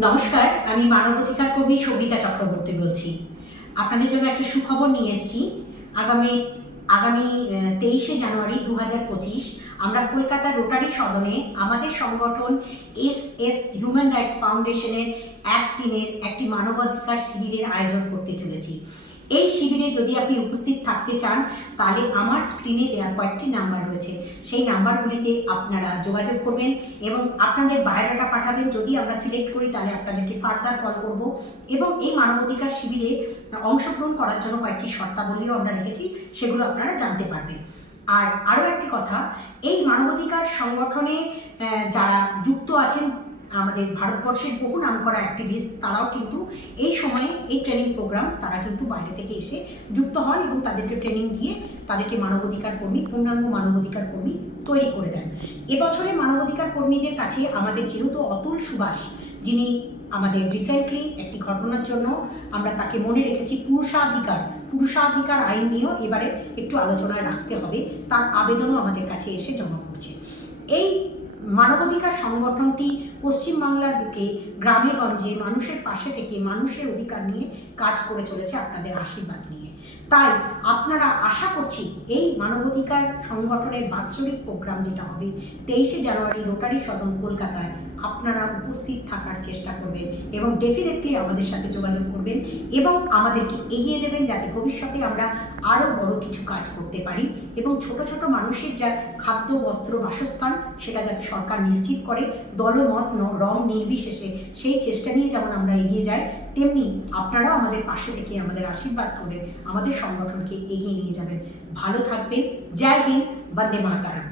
নমস্কার, আমি মানবাধিকার কর্মী সঙ্গীতা চক্রবর্তী বলছি। আপনাদের জন্য একটা সুখবর নিয়ে এসেছি। আগামী আগামী 23শে জানুয়ারি 2025 আমরা কলকাতা রোটারি সদনে আমাদের সংগঠন এস হিউম্যান রাইটস ফাউন্ডেশনের একদিনের একটি মানবাধিকার শিবিরের আয়োজন করতে চলেছি। এই শিবিরে যদি আপনি উপস্থিত থাকতে চান তাহলে আমার স্ক্রিনে দেওয়া কয়েকটি নাম্বার রয়েছে, সেই নাম্বারগুলিতে আপনারা যোগাযোগ করবেন এবং আপনাদের বায়োডাটা পাঠাবেন। যদি আমরা সিলেক্ট করি তাহলে আপনাদেরকে ফার্দার কল করব এবং এই মানবাধিকার শিবিরে অংশগ্রহণ করার জন্য কয়েকটি শর্তাবলীও আমরা রেখেছি, সেগুলো আপনারা জানতে পারবেন। আর আরও একটি কথা, এই মানবাধিকার সংগঠনে যারা যুক্ত আছেন, আমাদের ভারতবর্ষের বহু নামকরা অ্যাক্টিভিস্ট, তারাও কিন্তু এই সময়ে এই ট্রেনিং প্রোগ্রাম তারা কিন্তু বাইরে থেকে এসে যুক্ত হন এবং তাদেরকে ট্রেনিং দিয়ে তাদেরকে মানবাধিকার কর্মী, পূর্ণাঙ্গ মানবাধিকার কর্মী তৈরি করে দেন। এবছরে মানবাধিকার কর্মীদের কাছে আমাদের যেহেতু অতুল সুভাষ, যিনি আমাদের রিসেন্টলি একটি ঘটনার জন্য আমরা তাকে মনে রেখেছি, পুরুষাধিকার আইন নিয়েও এবারে একটু আলোচনায় রাখতে হবে, তার আবেদনও আমাদের কাছে এসে জমা পড়ছে। এই মানবাধিকার সংগঠনটি পশ্চিমবাংলার বুকে গ্রামে গঞ্জে মানুষের পাশে থেকে মানুষের অধিকার নিয়ে কাজ করে চলেছে আপনাদের আশীর্বাদ নিয়ে। তাই আপনারা আশা করছি এই মানবাধিকার সংগঠনের বাৎসরিক প্রোগ্রাম যেটা হবে 23শে জানুয়ারি রোটারি সদন কলকাতায়, আপনারা উপস্থিত থাকার চেষ্টা করবেন এবং ডেফিনেটলি আমাদের সাথে যোগাযোগ করবেন এবং আমাদেরকে এগিয়ে দেবেন, যাতে ভবিষ্যতে আমরা আরও বড় কিছু কাজ করতে পারি এবং ছোট ছোট মানুষের যা খাদ্য, বস্ত্র, বাসস্থান, সেটা যাতে সরকার নিশ্চিত করে, দলমত রং নির্বিশেষে সেই চেষ্টা নিয়ে যেমন আমরা এগিয়ে যাই, তেমনি আপনারাও আমাদের পাশে থেকে আমাদের আশীর্বাদ করে আমাদের সংগঠনকে এগিয়ে নিয়ে যাবেন। ভালো থাকবেন। জয় হিন্দ, বন্দে মাতরম।